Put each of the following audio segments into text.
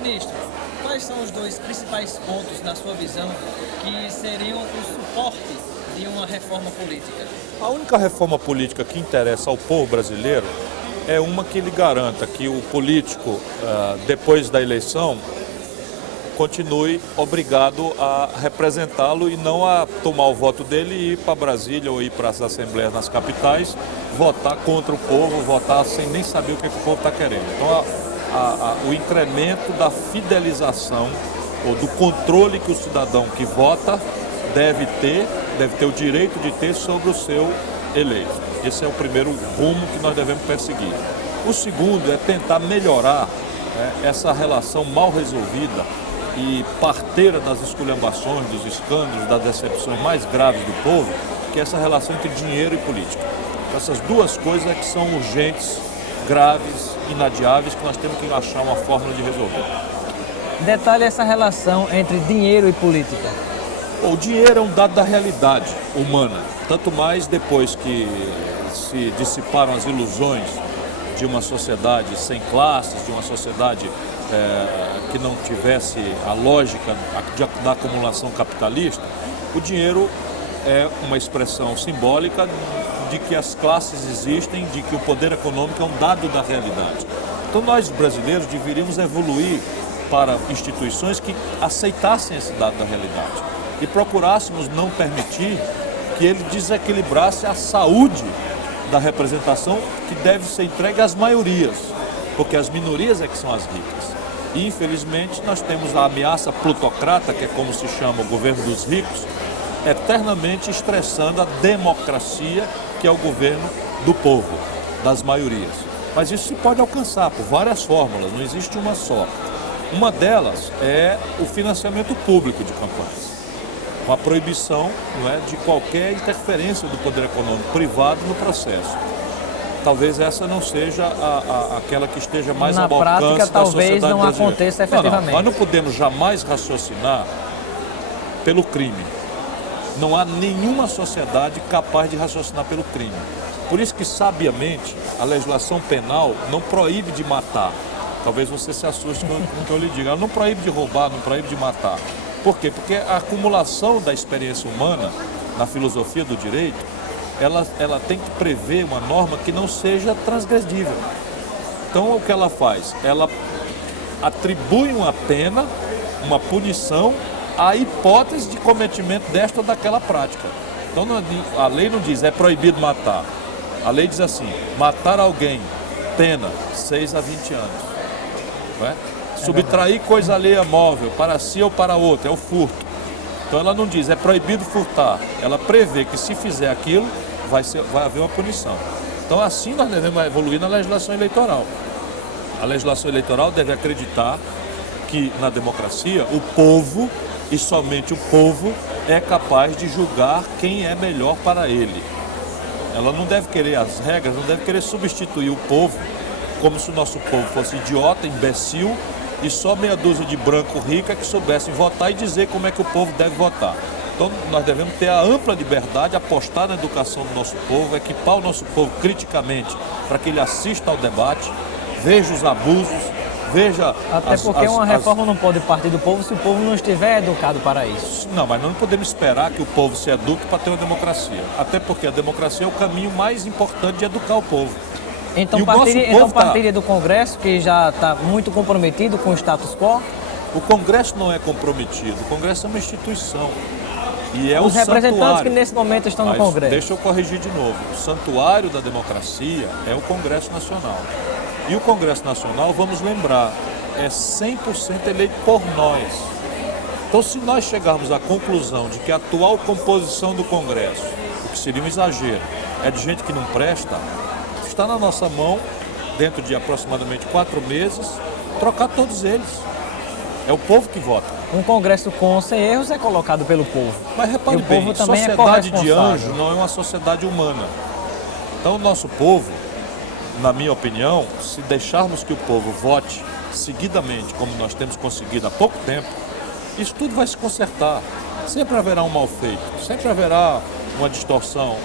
Ministro, quais são os dois principais pontos, na sua visão, que seriam o suporte de uma reforma política? A única reforma política que interessa ao povo brasileiro é uma que ele garanta que o político, depois da eleição, continue obrigado a representá-lo e não a tomar o voto dele e ir para Brasília ou ir para as assembleias nas capitais, votar contra o povo, votar sem nem saber o que o povo está querendo. Então, o incremento da fidelização ou do controle que o cidadão que vota deve ter o direito de ter sobre o seu eleito. Esse é o primeiro rumo que nós devemos perseguir. O segundo é tentar melhorar essa relação mal resolvida e parteira das esculhambações, dos escândalos, das decepções mais graves do povo, que é essa relação entre dinheiro e política. Então, essas duas coisas é que são urgentes, graves, inadiáveis, que nós temos que achar uma fórmula de resolver. Detalhe essa relação entre dinheiro e política. O dinheiro é um dado da realidade humana, tanto mais depois que se dissiparam as ilusões de uma sociedade sem classes, de uma sociedade que não tivesse a lógica da acumulação capitalista. O dinheiro é uma expressão simbólica de que as classes existem, de que o poder econômico é um dado da realidade. Então nós brasileiros deveríamos evoluir para instituições que aceitassem esse dado da realidade e procurássemos não permitir que ele desequilibrasse a saúde da representação que deve ser entregue às maiorias, porque as minorias é que são as ricas. E, infelizmente, nós temos a ameaça plutocrata, que é como se chama o governo dos ricos, eternamente estressando a democracia, que é o governo do povo, das maiorias. Mas isso se pode alcançar por várias fórmulas, não existe uma só. Uma delas é o financiamento público de campanhas, com a proibição, de qualquer interferência do poder econômico privado no processo. Talvez essa não seja aquela que esteja mais ao alcance da sociedade brasileira. Na prática, talvez não aconteça efetivamente. Nós não podemos jamais raciocinar pelo crime. Não há nenhuma sociedade capaz de raciocinar pelo crime. Por isso que, sabiamente, a legislação penal não proíbe de matar. Talvez você se assuste com o que eu lhe diga. Ela não proíbe de roubar, não proíbe de matar. Por quê? Porque a acumulação da experiência humana na filosofia do direito, ela tem que prever uma norma que não seja transgredível. Então, o que ela faz? Ela atribui uma pena, uma punição, à hipótese de cometimento desta ou daquela prática. Então, a lei não diz, é proibido matar. A lei diz assim, matar alguém, pena, 6 a 20 anos. Não é? Subtrair coisa alheia móvel, para si ou para outro, é o furto. Então ela não diz, é proibido furtar. Ela prevê que se fizer aquilo, vai haver uma punição. Então assim nós devemos evoluir na legislação eleitoral. A legislação eleitoral deve acreditar que na democracia o povo, e somente o povo, é capaz de julgar quem é melhor para ele. Ela não deve querer as regras, não deve querer substituir o povo, como se o nosso povo fosse idiota, imbecil, e só meia dúzia de branco rica que soubessem votar e dizer como é que o povo deve votar. Então nós devemos ter a ampla liberdade, apostar na educação do nosso povo, equipar o nosso povo criticamente para que ele assista ao debate, veja os abusos, veja... Até porque uma reforma não pode partir do povo se o povo não estiver educado para isso. Não, mas nós não podemos esperar que o povo se eduque para ter uma democracia. Até porque a democracia é o caminho mais importante de educar o povo. Então partiria do Congresso, que já está muito comprometido com o status quo? O Congresso não é comprometido, o Congresso é uma instituição. E é os representantes santuário. Que nesse momento estão no Congresso. Deixa eu corrigir de novo. O santuário da democracia é o Congresso Nacional. E o Congresso Nacional, vamos lembrar, é 100% eleito por nós. Então, se nós chegarmos à conclusão de que a atual composição do Congresso, o que seria um exagero, é de gente que não presta, está na nossa mão, dentro de aproximadamente 4 meses, trocar todos eles. É o povo que vota. Um Congresso com sem erros é colocado pelo povo. Mas repare bem, sociedade de anjo não é uma sociedade humana. Então o nosso povo, na minha opinião, se deixarmos que o povo vote seguidamente, como nós temos conseguido há pouco tempo, isso tudo vai se consertar. Sempre haverá um mal feito, sempre haverá uma distorção.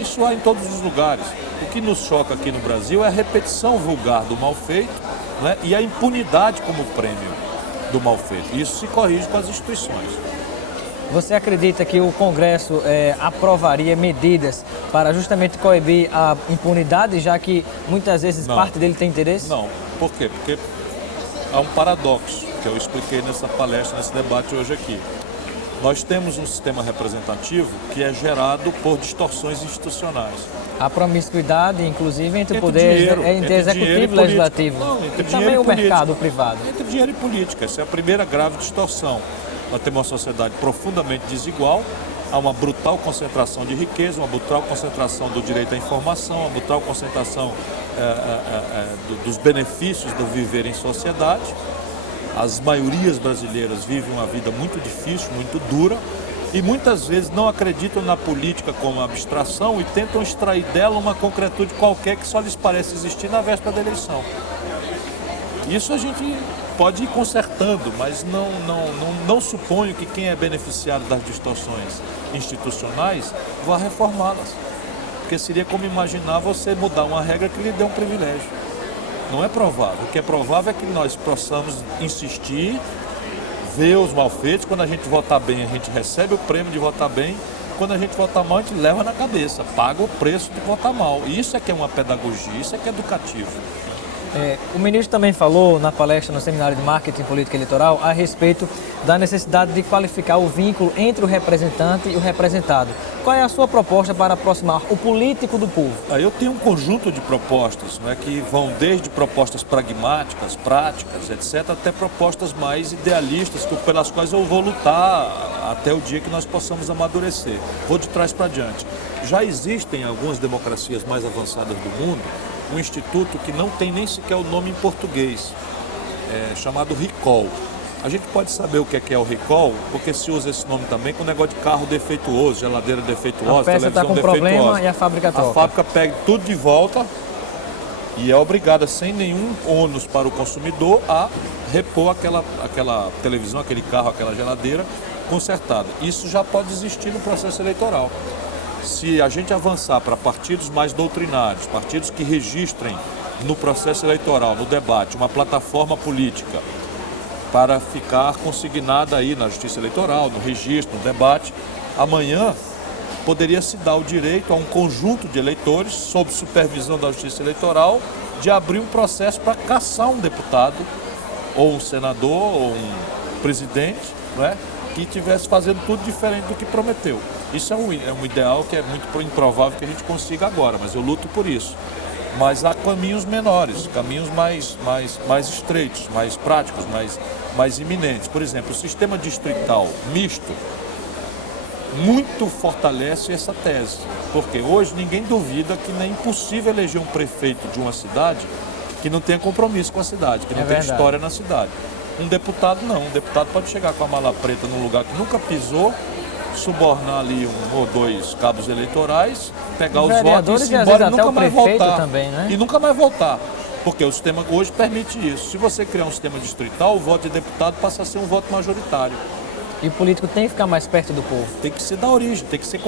Isso há em todos os lugares. O que nos choca aqui no Brasil é a repetição vulgar do mal feito, né? E a impunidade como prêmio do mal feito. Isso se corrige com as instituições. Você acredita que o Congresso aprovaria medidas para justamente coibir a impunidade, já que muitas vezes parte dele tem interesse? Não. Por quê? Porque há um paradoxo que eu expliquei nessa palestra, nesse debate hoje aqui. Nós temos um sistema representativo que é gerado por distorções institucionais. A promiscuidade, inclusive, entre o poder entre executivo e legislativo. Não, e também o mercado privado. Entre dinheiro e política. Essa é a primeira grave distorção. Nós temos uma sociedade profundamente desigual, há uma brutal concentração de riqueza, uma brutal concentração do direito à informação, uma brutal concentração dos benefícios do viver em sociedade. As maiorias brasileiras vivem uma vida muito difícil, muito dura, e muitas vezes não acreditam na política como abstração e tentam extrair dela uma concretude qualquer que só lhes parece existir na véspera da eleição. Isso a gente pode ir consertando, mas não suponho que quem é beneficiado das distorções institucionais vá reformá-las. Porque seria como imaginar você mudar uma regra que lhe dê um privilégio. Não é provável. O que é provável é que nós possamos insistir, ver os malfeitos. Quando a gente votar bem, a gente recebe o prêmio de votar bem. Quando a gente votar mal, a gente leva na cabeça, paga o preço de votar mal. E isso é que é uma pedagogia, isso é que é educativo. O ministro também falou na palestra no Seminário de Marketing Política Eleitoral a respeito da necessidade de qualificar o vínculo entre o representante e o representado. Qual é a sua proposta para aproximar o político do povo? Eu tenho um conjunto de propostas, né, que vão desde propostas pragmáticas, práticas, etc., até propostas mais idealistas, pelas quais eu vou lutar até o dia que nós possamos amadurecer. Vou de trás para diante. Já existem algumas democracias mais avançadas do mundo um instituto que não tem nem sequer o nome em português, chamado Recall. A gente pode saber o que é o Recall, porque se usa esse nome também com o negócio de carro defeituoso, geladeira defeituosa, televisão defeituosa. A peça está com problema e a fábrica troca. A fábrica pega tudo de volta e é obrigada, sem nenhum ônus para o consumidor, a repor aquela televisão, aquele carro, aquela geladeira consertada. Isso já pode existir no processo eleitoral. Se a gente avançar para partidos mais doutrinários, partidos que registrem no processo eleitoral, no debate, uma plataforma política para ficar consignada aí na Justiça Eleitoral, no registro, no debate, amanhã poderia se dar o direito a um conjunto de eleitores, sob supervisão da Justiça Eleitoral, de abrir um processo para caçar um deputado, ou um senador, ou um presidente, não é? Que estivesse fazendo tudo diferente do que prometeu. Isso é um ideal que é muito improvável que a gente consiga agora, mas eu luto por isso. Mas há caminhos menores, caminhos mais estreitos, mais práticos, mais iminentes. Por exemplo, o sistema distrital misto muito fortalece essa tese, porque hoje ninguém duvida que é impossível eleger um prefeito de uma cidade que não tenha compromisso com a cidade, que não tenha história na cidade. Um deputado não, um deputado pode chegar com a mala preta num lugar que nunca pisou, subornar ali um ou dois cabos eleitorais, pegar os votos e ir embora e nunca mais voltar. Também, né? E nunca mais voltar, porque o sistema hoje permite isso. Se você criar um sistema distrital, o voto de deputado passa a ser um voto majoritário. E o político tem que ficar mais perto do povo. Tem que ser da origem, tem que ser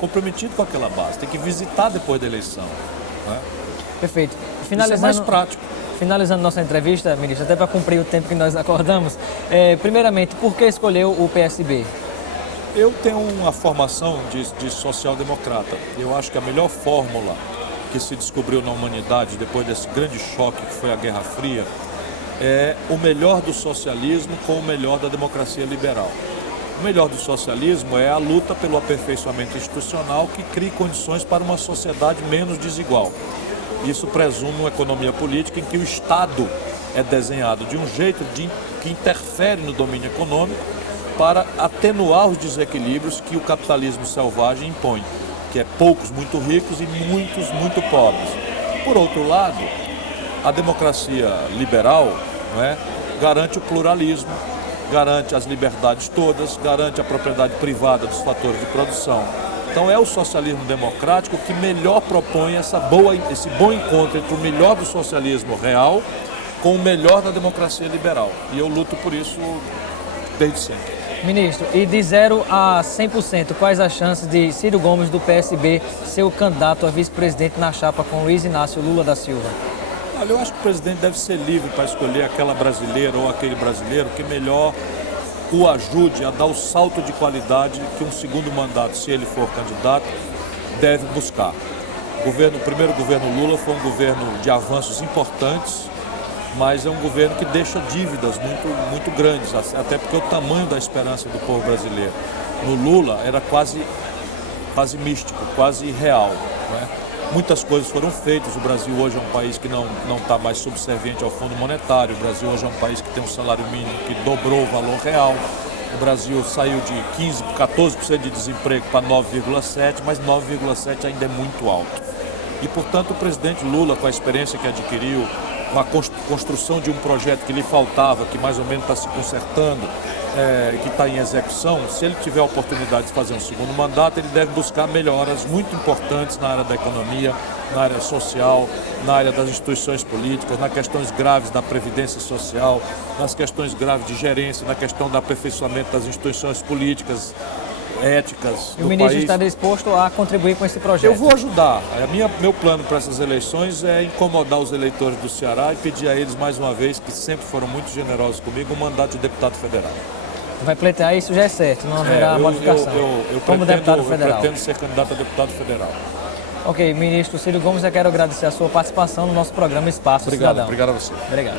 comprometido com aquela base, tem que visitar depois da eleição. Né? Perfeito. Isso é mais prático. Finalizando nossa entrevista, ministro, até para cumprir o tempo que nós acordamos, primeiramente, por que escolheu o PSB? Eu tenho uma formação de social-democrata. Eu acho que a melhor fórmula que se descobriu na humanidade depois desse grande choque que foi a Guerra Fria é o melhor do socialismo com o melhor da democracia liberal. O melhor do socialismo é a luta pelo aperfeiçoamento institucional que crie condições para uma sociedade menos desigual. Isso presume uma economia política em que o Estado é desenhado de um jeito que interfere no domínio econômico para atenuar os desequilíbrios que o capitalismo selvagem impõe, que é poucos muito ricos e muitos muito pobres. Por outro lado, a democracia liberal, não é, garante o pluralismo, garante as liberdades todas, garante a propriedade privada dos fatores de produção. Então é o socialismo democrático que melhor propõe esse bom encontro entre o melhor do socialismo real com o melhor da democracia liberal. E eu luto por isso desde sempre. Ministro, e de 0 a 100%, quais as chances de Ciro Gomes do PSB ser o candidato a vice-presidente na chapa com Luiz Inácio Lula da Silva? Olha, eu acho que o presidente deve ser livre para escolher aquela brasileira ou aquele brasileiro que melhor o ajude a dar o salto de qualidade que um segundo mandato, se ele for candidato, deve buscar. O primeiro governo Lula foi um governo de avanços importantes, mas é um governo que deixa dívidas muito grandes, até porque o tamanho da esperança do povo brasileiro no Lula era quase místico, quase irreal, né? Muitas coisas foram feitas. O Brasil hoje é um país que não está mais subserviente ao Fundo Monetário. O Brasil hoje é um país que tem um salário mínimo que dobrou o valor real. O Brasil saiu de 14% de desemprego para 9,7%, mas 9,7% ainda é muito alto. E, portanto, o presidente Lula, com a experiência que adquiriu, com a construção de um projeto que lhe faltava, que mais ou menos está se consertando, que está em execução, se ele tiver a oportunidade de fazer um segundo mandato, ele deve buscar melhoras muito importantes na área da economia, na área social, na área das instituições políticas, nas questões graves da previdência social, nas questões graves de gerência, na questão do aperfeiçoamento das instituições políticas, éticas. E o ministro está disposto a contribuir com esse projeto? Eu vou ajudar. Meu plano para essas eleições é incomodar os eleitores do Ceará e pedir a eles, mais uma vez, que sempre foram muito generosos comigo, um mandato de deputado federal. Vai pleitear isso, já é certo, não haverá modificação. Como deputado federal. Eu pretendo ser candidato a deputado federal. Ok, ministro Ciro Gomes, eu quero agradecer a sua participação no nosso programa Espaço Cidadão. Obrigado a você. Obrigado.